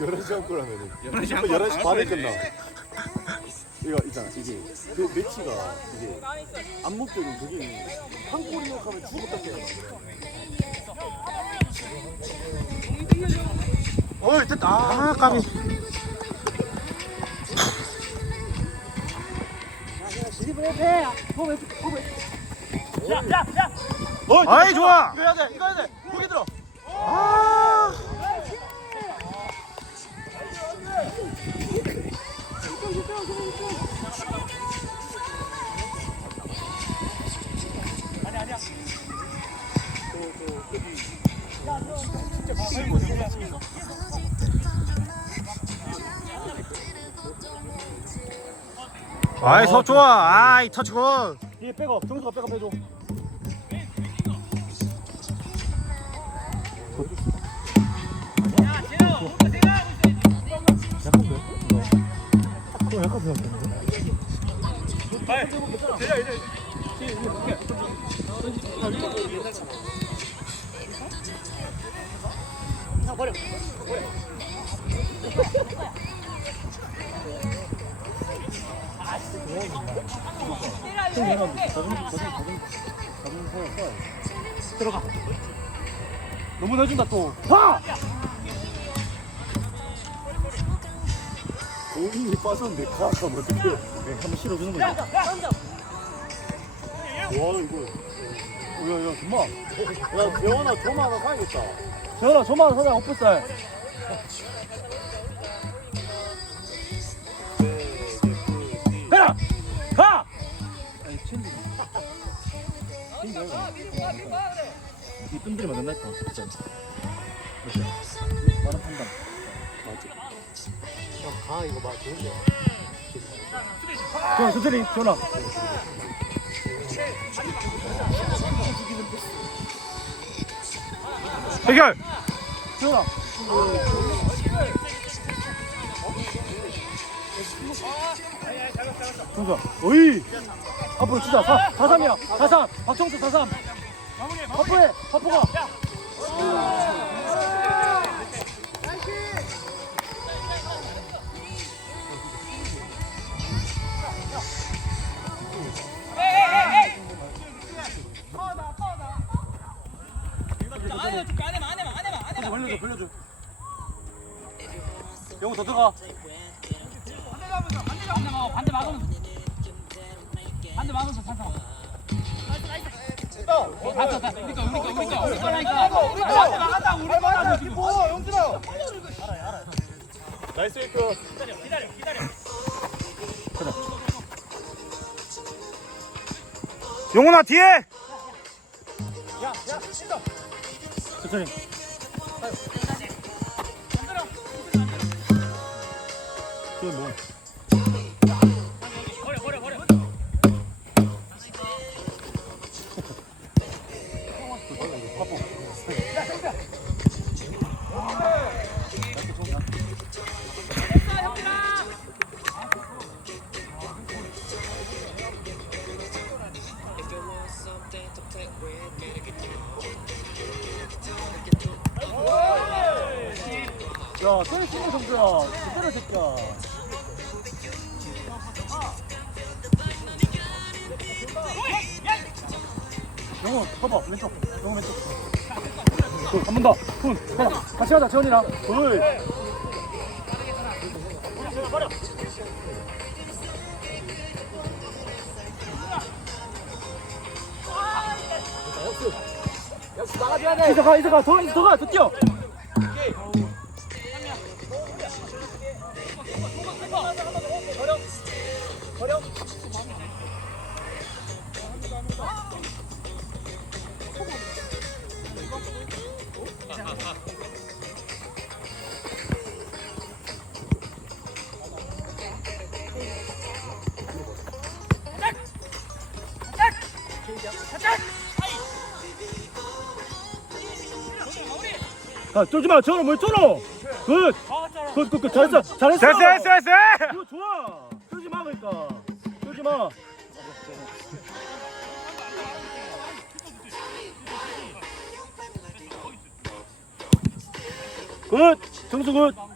11시 한 거라면은 11시 한 11시 반에 끝나. 이거 있잖아 이게 그 매치가 이게 암묵적인 그게 있는데 한 골이면 하면 죽었다 깨어나 어이 됐다. 아 까비. 어이, 아이, 좋아. 이거 해야 돼 이거 해야 돼. 고개 들어. 아 아이 섭 좋아. 아이 터치골. 뒤에 백업. 정수가 백업 해줘 너무 내준다 또. 파! 공이 빠졌는데 가까면 어떡해 네, 한번 실어주는 거지 와 이거 야야 정말 야 재원아 조마 하나 사야겠다. 재원아 조마 하나 사자 헛불살 해라! 가! 아니 챙기지 이 뜸들이면 안 된다니까 진짜 빠른 판단. 맞지 가 이거 봐 좋은데 좋아 천천히 전화 해결! 전화 정수 어이! 앞으로 치자. 사, 사삼이야. 사삼. 박정수 사삼. 하프해 하프가 더 들어가 반대 막으면서 반대 막으면서 찬성 봤어 봤어 우리 거 우리 거 우리 거 우리 거라니까 우리 거 반대 막았다 우리 거라고 지금 영준아. 나이스 웨이크 용훈아 뒤에! 천천히 해라. 같이 가자, 재원이랑. 둘. 이서 가, 이서 가, 더, 더 가, 더 뛰어. 야, 쫄지 마, 저는 뭘 쫄어? 굿! 굿, 굿, 굿, 잘했어, 잘했어! 됐어 됐어 됐어 이거 좋아! 쫄지 마, 그러니까. 쫄지 마. 굿! 정수 굿!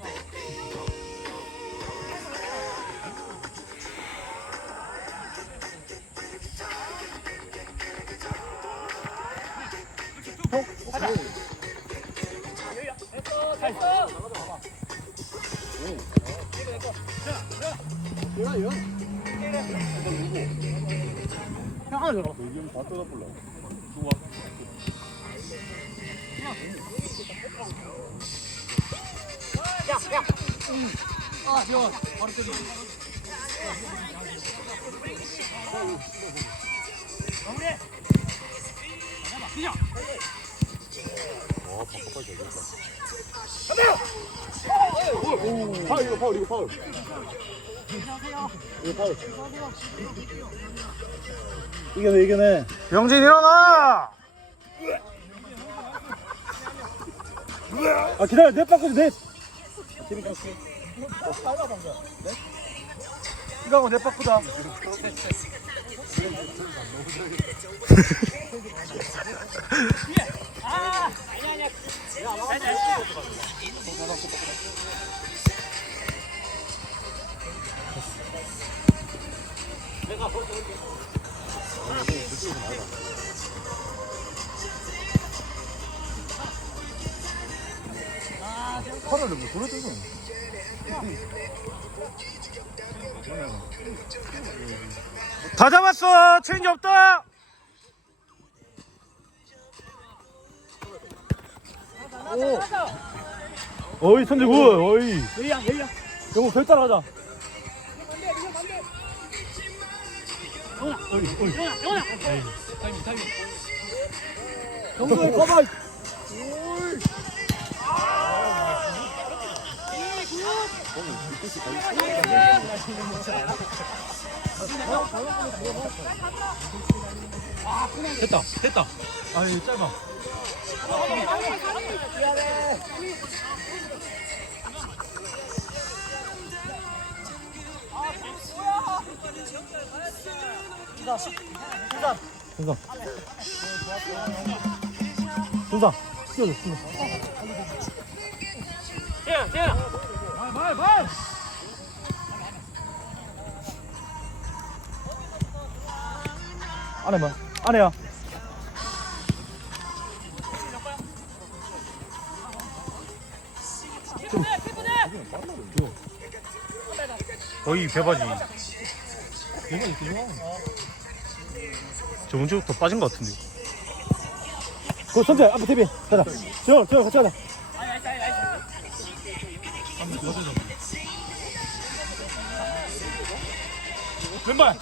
얘가 얘가 형 안에 들어가 여기 다 떠나볼라 누가 아 좋아 바로 때리 이겨내 이겨내. 영진 일어나! 아 기다려 내 바꾸지 내. 이거 하고 내 바꾸다 팔을 뭐 돌에 뜨고 다 잡았어! 체인지 없다! 어이 선제 굿 어이. 예리야 예리야. 영호 결단 하자 타이밍 타이밍 정수영 커버 됐다. 됐다. 아유 짧아 준사 뛰어줘 준사 대야 대야 말말 안에만 안에야 거의 배바지 이렇게 좋아 저번 주부터 빠진 것 같은데. 그 선재 앞에 TV. 가자. 지원 지원 같이 가자. 왼발.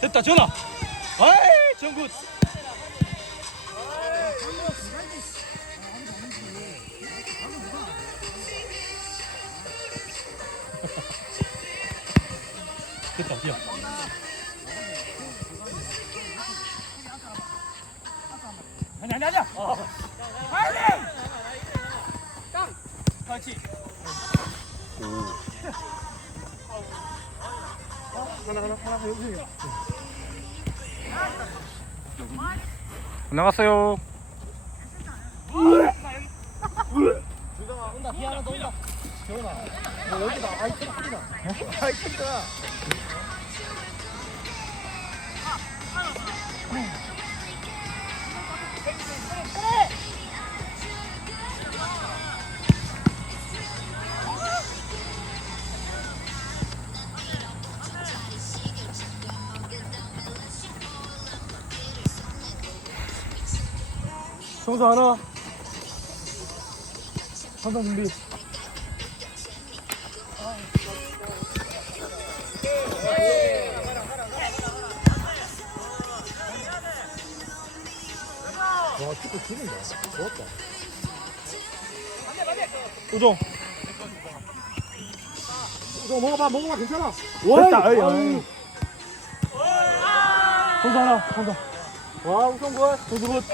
됐다 전화 아이 됐다 야 아니 아니 아니야. 파이팅! 땅 그렇지. 안녕하세요. 온다 비 하나 더 온다. 재훈아. 너 여기다 아이템 뿌리나 아이템 다 정수 하나 항상 준비. 와 축구 기분이다 좋았다. 우정. 우정 먹어봐 먹어봐 괜찮아. 됐다. 아이 아이. 정수 하나 정수 와 우정 굿. 정수 굿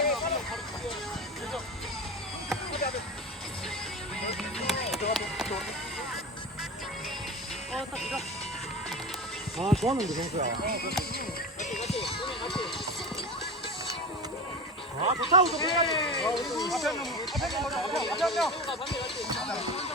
아 좋았는데 정수야. 아 좋다 우정 아 우리 앞에 한 명 앞에 한명 보자 앞에 앞에 한 명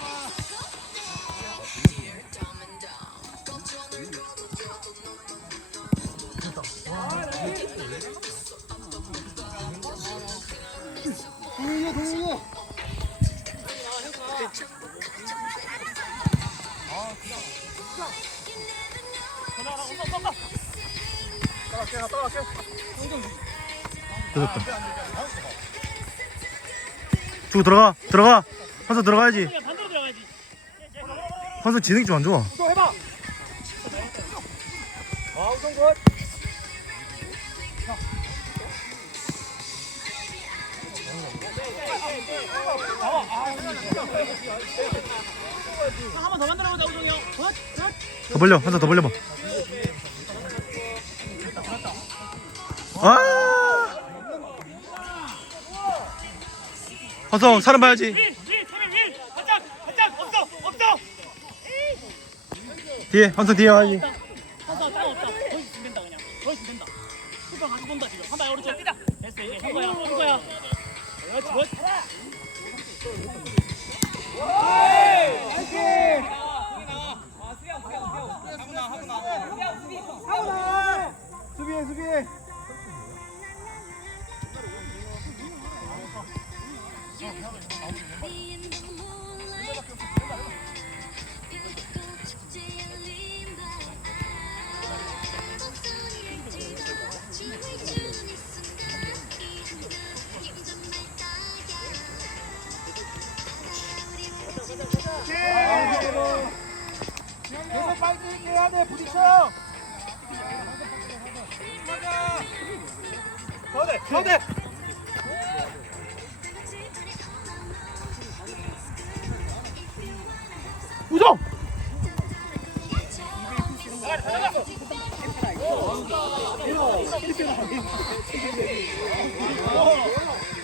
됐다. 주고 들어가 들어가. 한선 들어가야지. 한선 진행이 좀안 좋아. 또 해봐 아 우선 굿한번 더 만들어보자 우종이 형. 더 벌려 한선 더 벌려봐. 아. 한선 사람 봐야지. 뒤에 한선 뒤에 와야지. 계속 빨리 해야 돼 부딪혀. 더 돼 더 돼. 우정!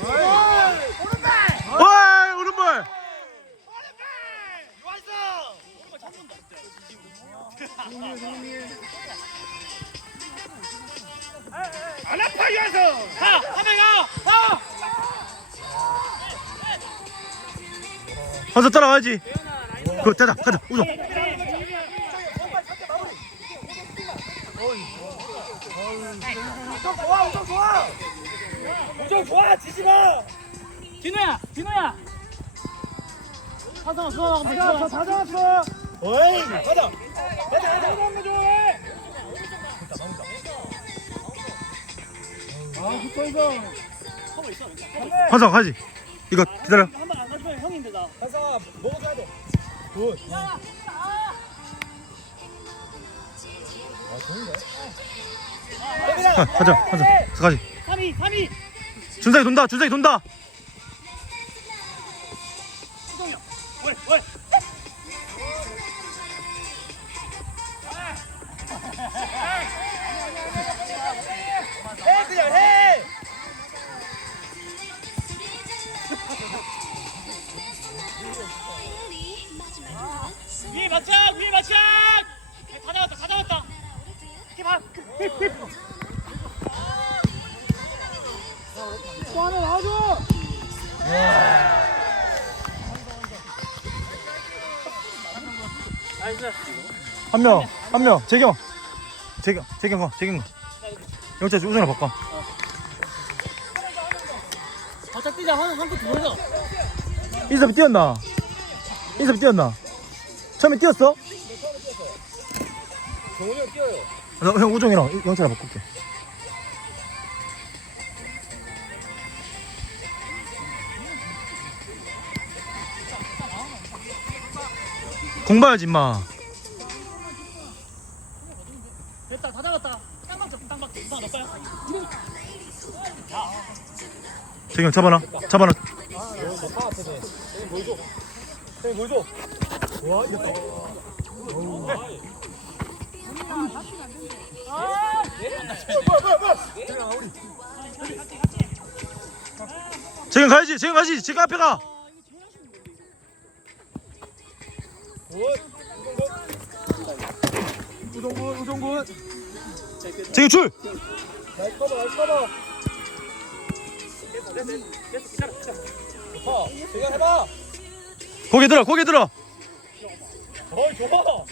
와 안 아파 유한성. 가, 한명 가. 가. 한선 따라가야지. 그 가자 가자 우정. 우정 좋아 우정 좋아 우정 좋아, 지지 마. 진우야, 진우야. 화성아, 그거 나가면 돼. 다 그거. 잡았어 어이 가자 가자 가자 좋아 해. 아. 한선 가지. 이거 기다려. 한번 안 가주면 형인데 나. 가서 먹어줘야 돼 굿. 가, 가자 한선 가지. 3위, 3위. 준상이 돈다 준상이 돈다. 한 명, 한 명, 재경. 재경, 재경 가, 재경 가. 영차 우선을 바꿔. 바짝 뛰자, 한, 한번 돌려. 인섭이 뛰었나? 인섭이 뛰었나? 처음에 뛰었어? 정훈이 형 뛰어요 나, 형 우종이랑 영차랑 바꿀게. 공 봐야지 임마. 재경 와 이겼다 재경 가야지, 재경 가야지, 재경 앞에 가. 우정군 우정군 재경 커버 나이스 커버 좋다 재경 해봐 고개 들어, 고개 들어. 어이 좋아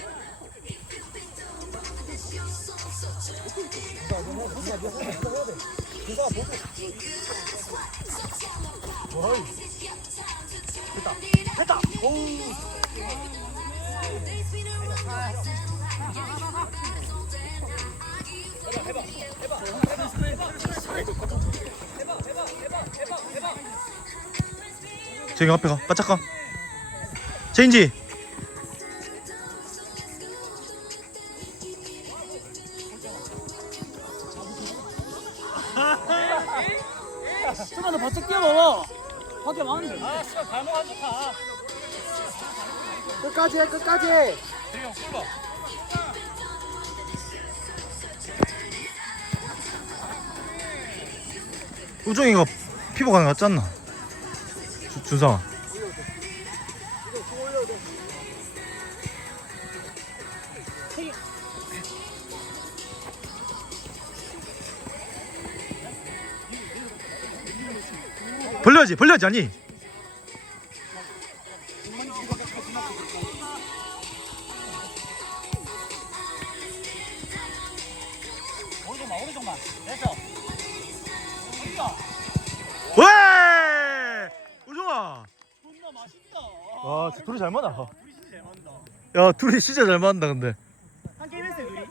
됐다. 재경 앞에 가 바짝 가 체인지 좀만 더 바짝 뛰어봐. 밖에 많은데. 아, 씨발 발목 안 좋다. 끝까지 해 끝까지 우정이가 피부 가는 거 같지 않나 주- 준상아. 벌려야지 벌려야지 아니 둘이 잘 맞아. 야 둘이 진짜 잘 맞는다 근데 한 게임 했어요, 둘이.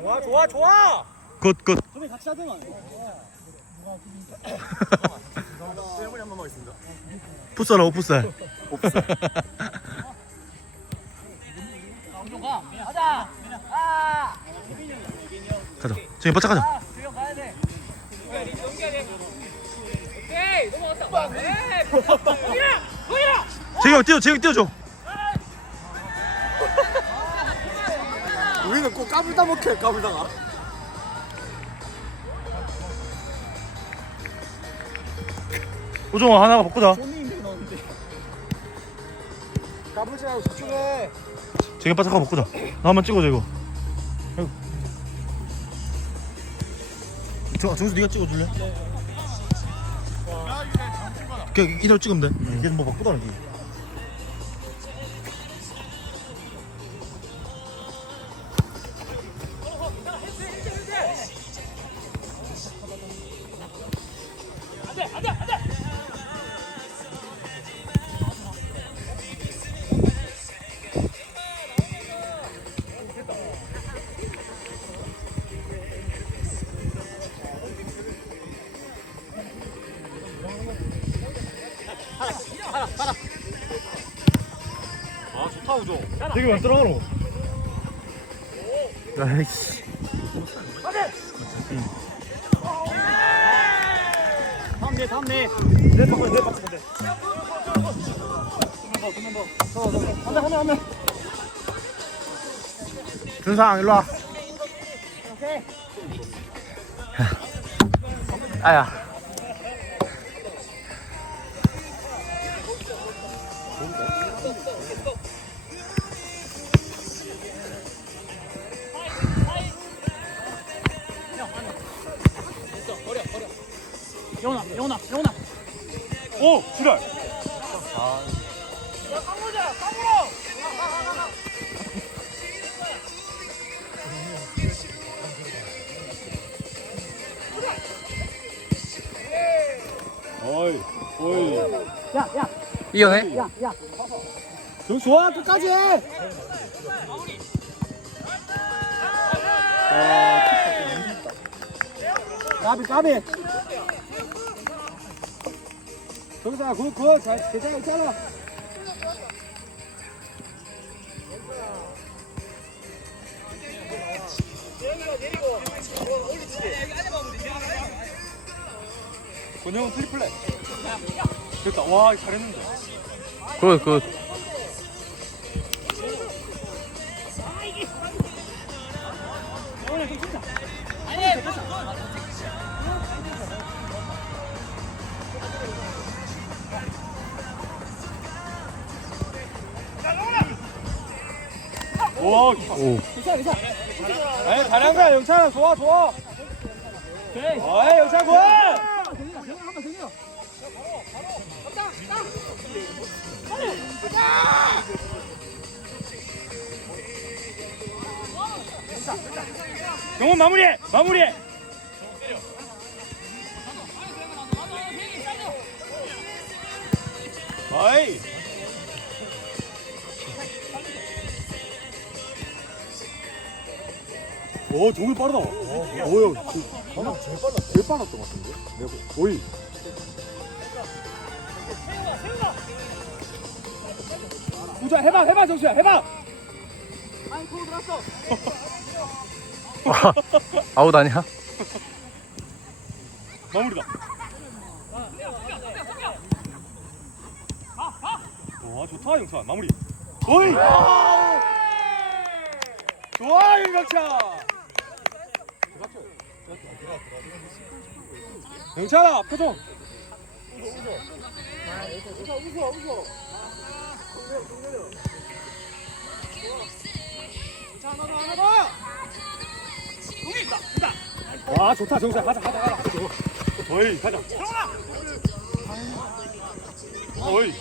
좋아 좋아 좋아 굿굿 저번에 같이 하더만. 세레머니 한 번만 있습니다 풋살 하고 풋살 아, 우정 가. 그냥 하자. 아. 가자 저기 바짝 가자 아, 주영 가야 돼. 오케이, 넘어갔다. 네. 보이라, 보이라. 재경 뛰어 재경 뛰어줘. 우리는 꼭 까불다 먹혀 까불다가. 우정아 하나가 바꾸자. 존나 힘들게 넣었는데. 까불지 말고 집중해. 재경 가고 바꾸자. 나 한번 찍어줘 이거. 아이고. 저, 정수 네가 찍어줄래? 그냥 이대로 찍으면 돼. 이게 뭐 바꾸다는 아 좋다 되게 안 들어가노 아이씨 준상 일로 와. 오케이. 아야. 영훈아, 영훈아, 영훈아. 오 지랄 야, 깡보자, 깡보 어이 어이. 야, 야, 이겨내? 야, 야. 정 좋아 끝까지 해. 까비 까비. 정사 굿 굿 잘 괜찮아 괜찮아 권영은 트리플렛 됐다 와 잘했는데 굿굿 좀 친다. 와오 괜찮아, 괜찮아. 에이 잘한 거야 영찬아 좋아 좋아. 어이 영찬 굿 영훈 마무리해 마무리해. 아이. 오 종일 빠르다. 오야 방금 제일 빨라 제일 빨랐던 것 같은데? 내가 오이 우자 해봐 해봐 정수야 해봐 아웃 아니야? 마무리다. 와 좋다 영찬 마무리. 어이. 좋아 윤경찬. 영찬아 표정. 와 좋다 정수야 가자 가자 가자. 어이 가자. 어이.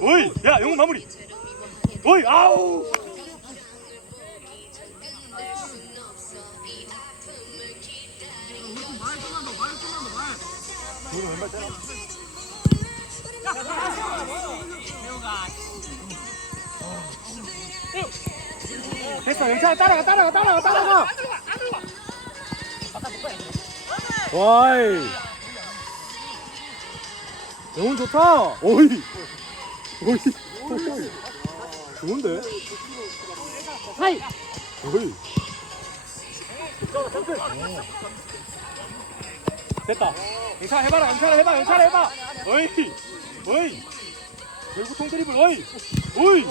어이 야 영웅 마무리. 어이 아우. 지금 왼발 떼라. 됐어 영찬아 따라가 따라가 따라가 따라가. 와이. 영훈 좋다. 오이. 오이. 좋은데? 하이. 오이. 됐다. 영찬 해봐라. 영찬 해봐. 영찬 해봐. 오이. 오이. 결구통 드리블. 오이. 오이.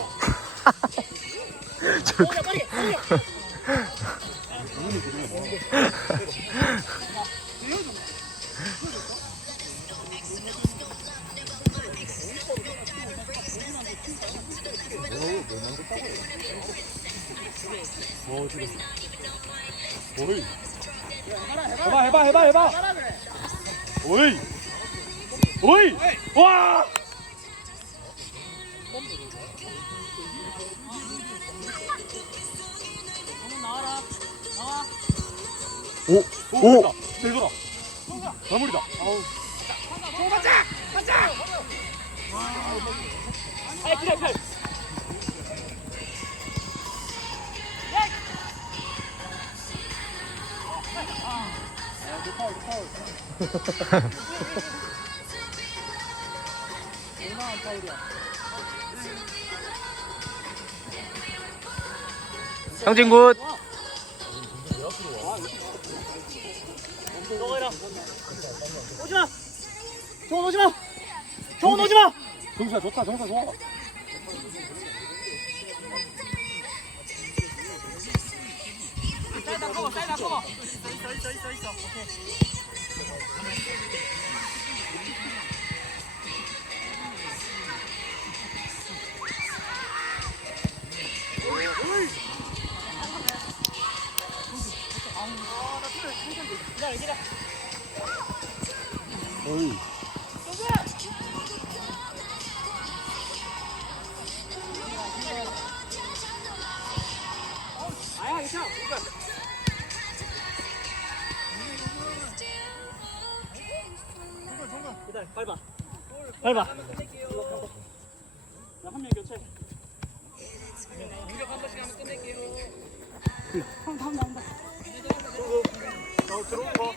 어 지금. 오이. 해봐 해봐 해봐 해봐. 오이. 오이. 와. 오! 오. 오! 대소다. 마무리다. 아우. 아이 기다려 기다려 형진 굿! 정수야 좋다. 정수야 좋아. 사이드 커버 사이드 커버 있어 있어 있어 있어 있어 오케이 오이. 기다려 밟아 밟아 나한명 교체 공격 한 번씩 하면 끝낼게요 다음 다음 나온다 어 들어온 거.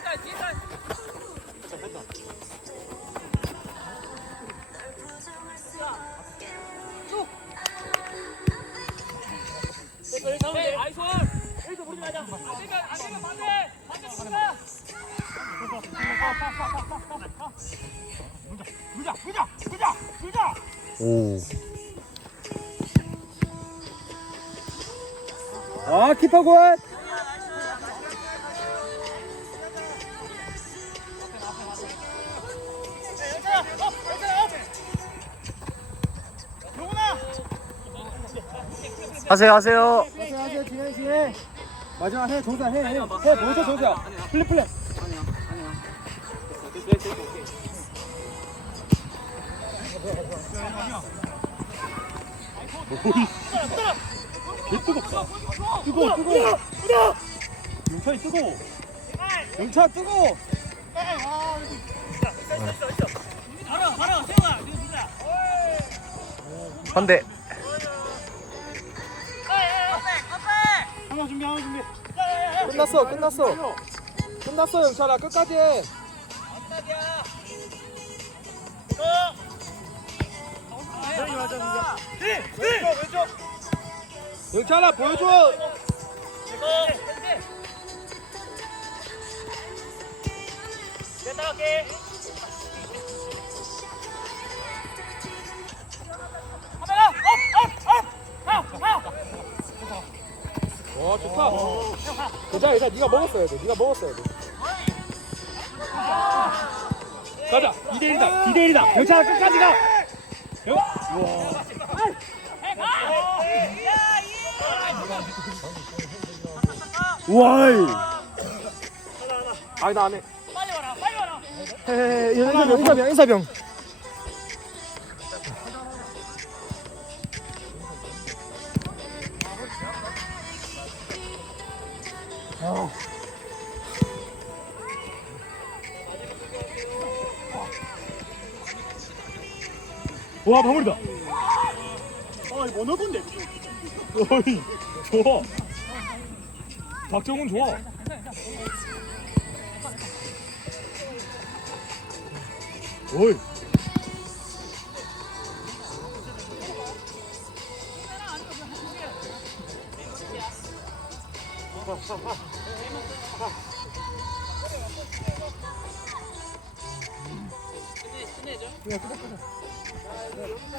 네, 아이솔 여기서 부르지 말자 안 되면 안 되면 반대 반대 부르자 오! 아 키퍼 굿. 용훈아 하세요 하세요 하세요 진행 진행. 마지막 해 정수야 해 해. 해 먼저 정수야. 플립 플립. 영찬 영철이 뜨고. 영철 뜨고. 가라 가라 세훈아 이거 누구야 반대. 하나 준비 하나 준비. 끝났어 끝났어. 끝났어 영철아. 끝까지 해. 왼쪽 왼쪽. 영철아 보여줘 네가 먹었어야 돼 네가 먹었어야 돼 가자. 2대 1이다. 2대 1이다. 영철아 끝까지 가. 와 이. 아니 나 안 해 빨리 와라 빨리 와라 인사병 인사병 인사병 와 마무리다. 아 이거 뭐 넣었는데? 어이 좋아. 박정훈 좋아. 어이.